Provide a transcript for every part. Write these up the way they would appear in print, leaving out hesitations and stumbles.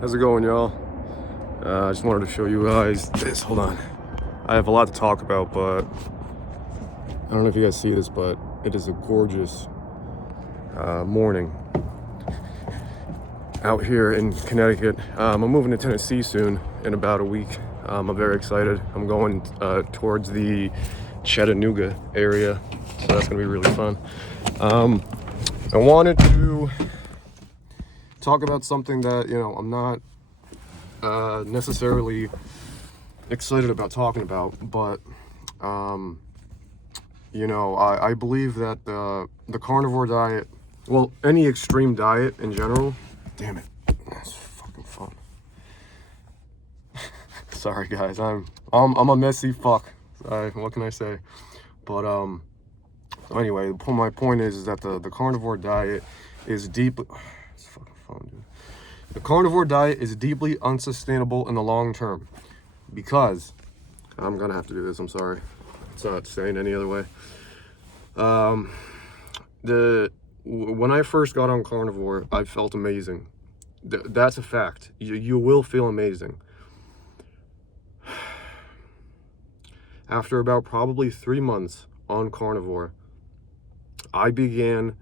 How's it going, y'all? I just wanted to show you guys this. Hold on. I have a lot to talk about, but I don't know if you guys see this, but it is a gorgeous morning out here in Connecticut. I'm moving to Tennessee soon, in about a week. I'm very excited. I'm going towards the Chattanooga area, so that's gonna be really fun. I wanted to talk about something that, I'm not necessarily excited about talking about, but I believe that the carnivore diet, well, any extreme diet in general, damn it, that's fucking fun. Sorry guys, I'm a messy fuck. What can I say? But so anyway, my point is that the carnivore diet is deeply it's fucking fun, dude. The carnivore diet is deeply unsustainable in the long term because I'm gonna have to do this. I'm sorry, it's not saying any other way. When I first got on carnivore, I felt amazing. That's a fact. You will feel amazing. After about probably 3 months on carnivore, I began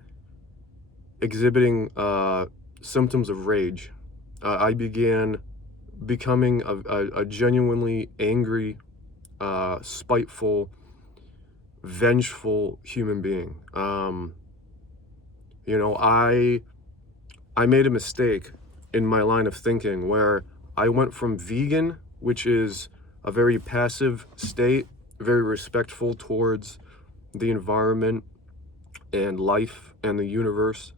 exhibiting symptoms of rage. I began becoming a genuinely angry, spiteful, vengeful human being. I made a mistake in my line of thinking where I went from vegan, which is a very passive state, very respectful towards the environment and life and the universe,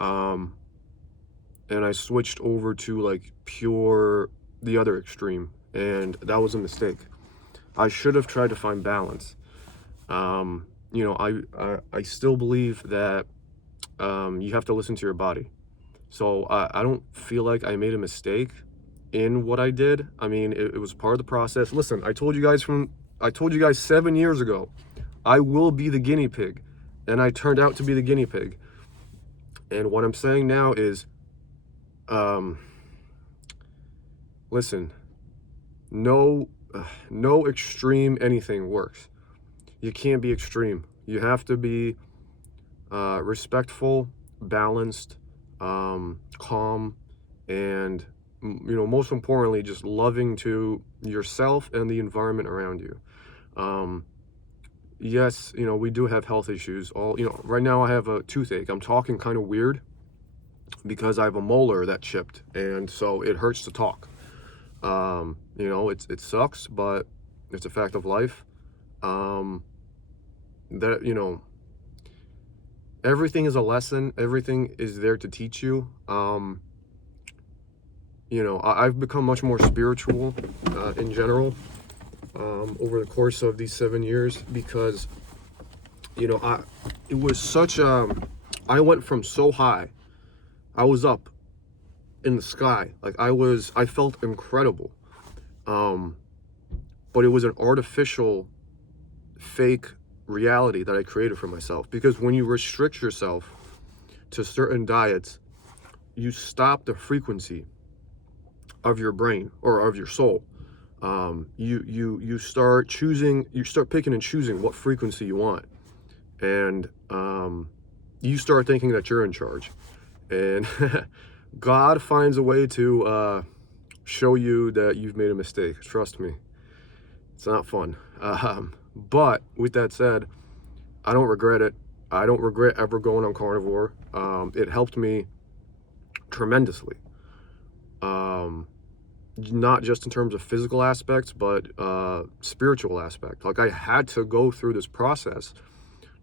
and I switched over to like pure the other extreme, and that was a mistake. I should have tried to find balance. I still believe that you have to listen to your body. So I don't feel like I made a mistake in what I did. I mean, it was part of the process. Listen, I told you guys 7 years ago, I will be the guinea pig, and I turned out to be the guinea pig. And what I'm saying now is, listen, no extreme anything works. You can't be extreme. You have to be respectful, balanced, calm, and most importantly, just loving to yourself and the environment around you. Yes, we do have health issues. Right now I have a toothache. I'm talking kind of weird because I have a molar that chipped, and so it hurts to talk. It sucks, but it's a fact of life. Everything is a lesson. Everything is there to teach you. I've become much more spiritual in general over the course of these 7 years because, it was such I went from so high. I was up in the sky. Like I felt incredible. But it was an artificial, fake reality that I created for myself, because when you restrict yourself to certain diets, you stop the frequency of your brain or of your soul. You start picking and choosing what frequency you want, and you start thinking that you're in charge, and God finds a way to show you that you've made a mistake. Trust me, it's not fun. But with that said, I don't regret it. I don't regret ever going on carnivore. It helped me tremendously. Not just in terms of physical aspects, but spiritual aspect. Like I had to go through this process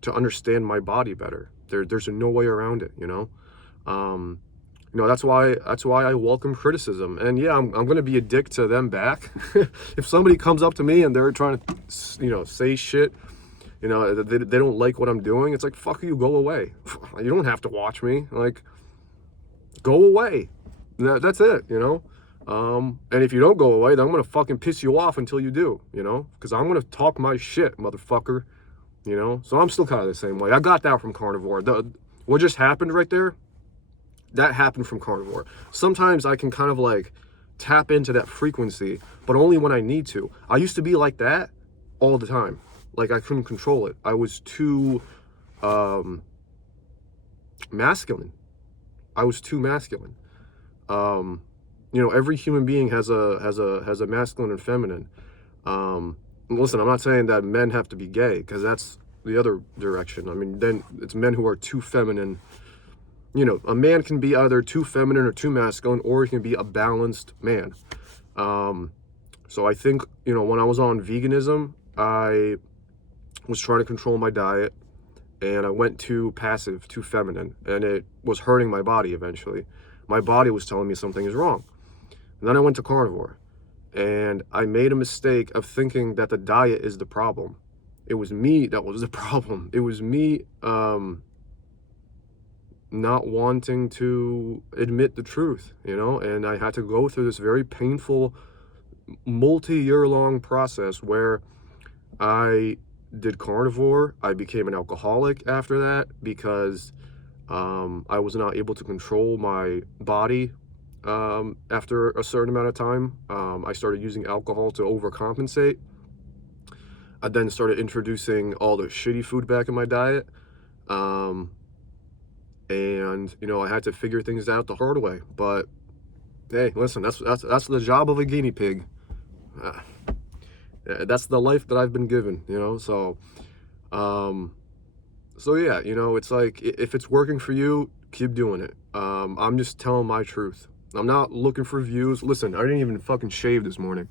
to understand my body better. There's no way around it, that's why I welcome criticism. And yeah, I'm going to be a dick to them back. If somebody comes up to me and they're trying to, say shit, they don't like what I'm doing, it's like, fuck you, go away. You don't have to watch me. Like, go away. That's it, And if you don't go away, then I'm going to fucking piss you off until you do, because I'm going to talk my shit, motherfucker, So I'm still kind of the same way. I got that from carnivore. What just happened right there, that happened from carnivore. Sometimes I can kind of like tap into that frequency, but only when I need to. I used to be like that all the time. Like I couldn't control it. I was too masculine. I was too masculine. You know, every human being has a masculine and feminine. Listen, I'm not saying that men have to be gay, because that's the other direction. I mean, then it's men who are too feminine. You know, a man can be either too feminine or too masculine, or he can be a balanced man. So I think, you know, when I was on veganism, I was trying to control my diet, and I went too passive, too feminine, and it was hurting my body eventually. My body was telling me something is wrong. And then I went to carnivore, and I made a mistake of thinking that the diet is the problem. It was me that was the problem. It was me not wanting to admit the truth, you know, and I had to go through this very painful multi-year long process where I did carnivore. I became an alcoholic after that because I was not able to control my body after a certain amount of time. I started using alcohol to overcompensate. I then started introducing all the shitty food back in my diet. And you know, I had to figure things out the hard way. But hey, listen, that's the job of a guinea pig. That's the life that I've been given, you know. So yeah, you know, it's like, if it's working for you, keep doing it. I'm just telling my truth. I'm not looking for views. Listen, I didn't even fucking shave this morning.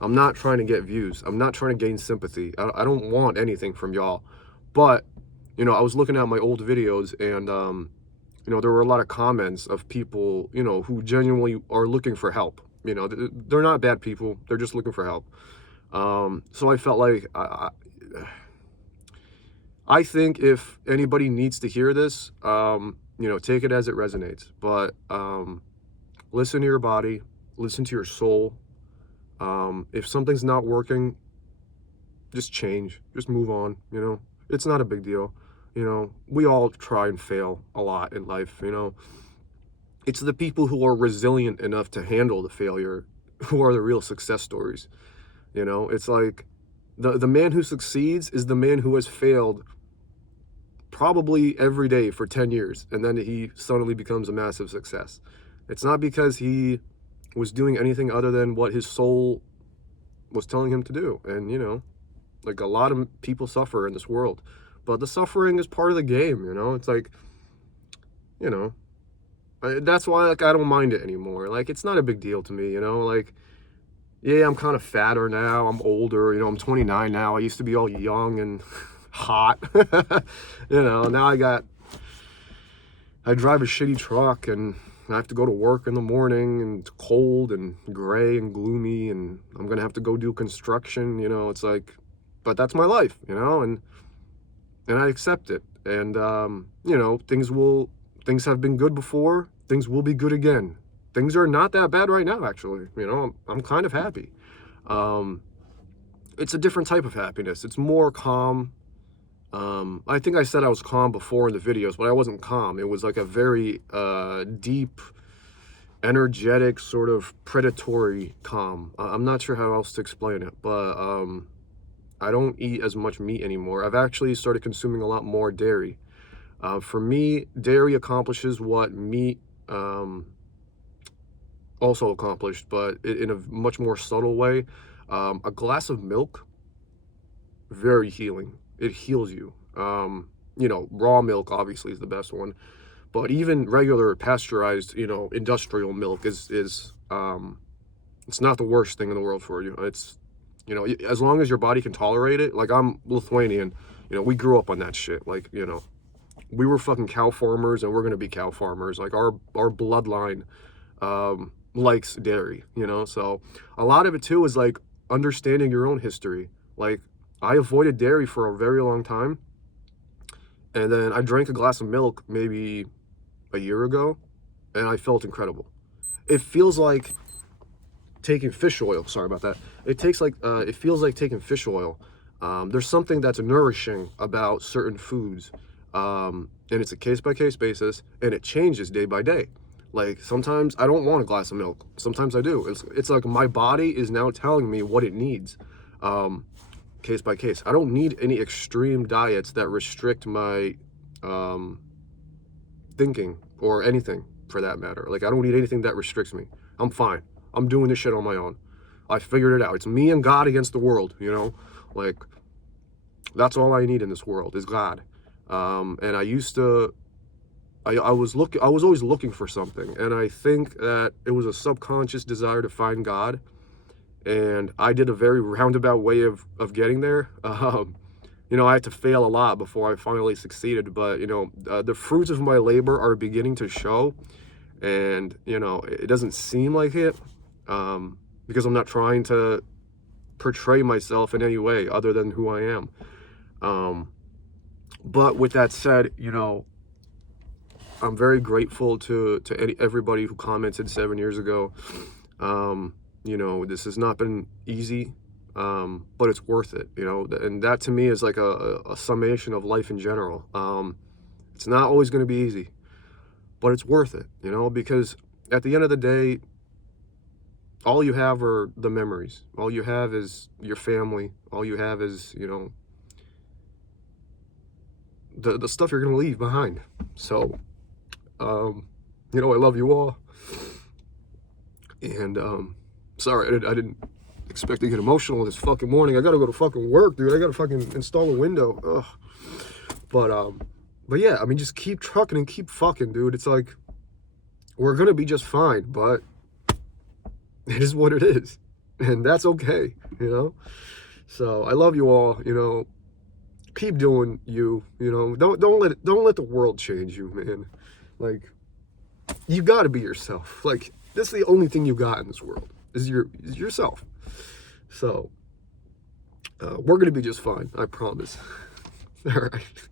I'm not trying to get views. I'm not trying to gain sympathy. I don't want anything from y'all. But you know, I was looking at my old videos, and you know, there were a lot of comments of people, you know, who genuinely are looking for help. You know, they're not bad people. They're just looking for help. So I felt like I think if anybody needs to hear this, you know, take it as it resonates. But listen to your body, listen to your soul. If something's not working, just change, just move on. You know, it's not a big deal. You know, we all try and fail a lot in life, you know. It's the people who are resilient enough to handle the failure who are the real success stories. You know, it's like the man who succeeds is the man who has failed probably every day for 10 years, and then he suddenly becomes a massive success. It's not because he was doing anything other than what his soul was telling him to do. And, you know, like, a lot of people suffer in this world, but the suffering is part of the game, you know. It's like, you know, that's why, like, I don't mind it anymore. Like, it's not a big deal to me, you know. Like, yeah, I'm kind of fatter now, I'm older, you know, I'm 29 now. I used to be all young and hot. You know, now I drive a shitty truck, and I have to go to work in the morning, and it's cold and gray and gloomy, and I'm gonna have to go do construction, you know. It's like, but that's my life, you know, and I accept it. And you know, things have been good before, things will be good again. Things are not that bad right now, actually. You know, I'm kind of happy. It's a different type of happiness. It's more calm. I think I said I was calm before in the videos, but I wasn't calm. It was like a very deep, energetic, sort of predatory calm. I'm not sure how else to explain it, but I don't eat as much meat anymore. I've actually started consuming a lot more dairy. For me, dairy accomplishes what meat also accomplished, but in a much more subtle way. A glass of milk, very healing. It heals you. You know, raw milk obviously is the best one, but even regular pasteurized, you know, industrial milk is it's not the worst thing in the world for you. It's, you know, as long as your body can tolerate it. Like, I'm Lithuanian, you know, we grew up on that shit. Like, you know, we were fucking cow farmers, and we're gonna be cow farmers. Like, our bloodline likes dairy, you know. So a lot of it too is like understanding your own history. Like, I avoided dairy for a very long time, and then I drank a glass of milk maybe a year ago, and I felt incredible. It feels like taking fish oil. Sorry about that. It feels like taking fish oil. There's something that's nourishing about certain foods. And it's a case-by-case basis, and it changes day by day. Like, sometimes I don't want a glass of milk. Sometimes I do. It's like my body is now telling me what it needs, case by case. I don't need any extreme diets that restrict my thinking or anything for that matter. Like, I don't need anything that restricts me. I'm fine. I'm doing this shit on my own. I figured it out. It's me and God against the world, you know? Like, that's all I need in this world is God. And I used to, I was always looking for something, and I think that it was a subconscious desire to find God, and I did a very roundabout way of getting there. You know, I had to fail a lot before I finally succeeded, but you know, the fruits of my labor are beginning to show, and you know, it doesn't seem like it, because I'm not trying to portray myself in any way other than who I am. But with that said, you know, I'm very grateful to everybody who commented 7 years ago. You know, this has not been easy, but it's worth it, you know, and that to me is like a summation of life in general. It's not always going to be easy, but it's worth it, you know, because at the end of the day, all you have are the memories. All you have is your family. All you have is, you know, the stuff you're going to leave behind. So, you know, I love you all. And, sorry, I didn't expect to get emotional this fucking morning. I gotta go to fucking work, dude. I gotta fucking install a window. Ugh. But yeah, I mean, just keep trucking and keep fucking, dude. It's like, we're gonna be just fine, but it is what it is. And that's okay, you know? So, I love you all, you know. Keep doing you, you know. Don't let the world change you, man. Like, you gotta be yourself. Like, that's the only thing you got in this world is yourself. So we're gonna be just fine, I promise. All right.